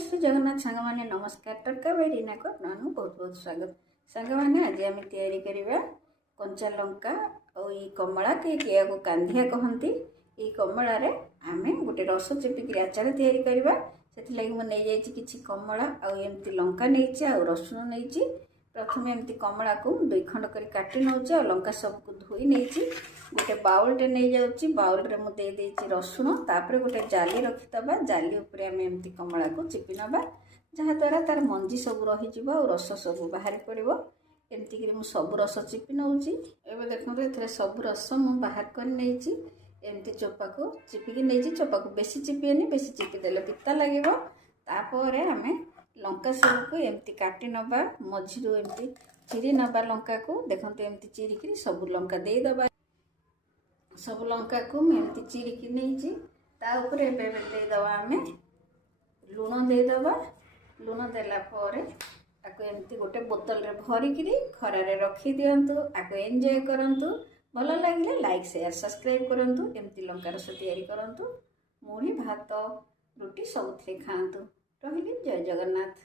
श्री जगन्नाथ सांग मैंने नमस्कार टरका भाई रीना को नानू बहुत बहुत स्वागत सांग मैंने आज आम या कंचा लंका और ये कमला के कांधिया कहती ये कमलार आम गोटे रस चिपिक आचार या मुझे किसी कमला आमती लंका नहीं आ रसुण नहीं प्रथम एमती कमला को 2 खंड कर काटी नौ लंका सबको धोई नहीं गोटे बाउलटे नहीं जाऊँगी बाउल में मुझे रसुण तापर गोटे जाली रखीदबा जाली उपर आम एमती कमला को चिपी नवा जहाँद्वारा तार मंजी सब रही और रस सब बाहरी पड़ो एमतीक सब रस चिपी नौची एवं देखो ये सब रस मुझे बाहर कर नहीं एमती चोपा को चिपिकी नहीं चोपा को बेसी चिपीनी बेसी चिपीदेले पिता लगे तापर आम लंका सबको एमती काटी नवा मझी एमती चिरी नवा लंका को देखते एमती चिरिकी सब लंका देदबा सब लंका को एमती चिरिकी नहीं देदबा आम लुण देदबा लुण देलापर आपको एमती गोटे बोतल रे भरिकी खरारे रखी दिंतु आपको एंजॉय करंतु भल लगे लाइक शेयर सब्सक्राइब करंतु एमती लंका रस तैयारी करंतु मुढ़ी भात रुटी सब खातु रही जय जगन्नाथ।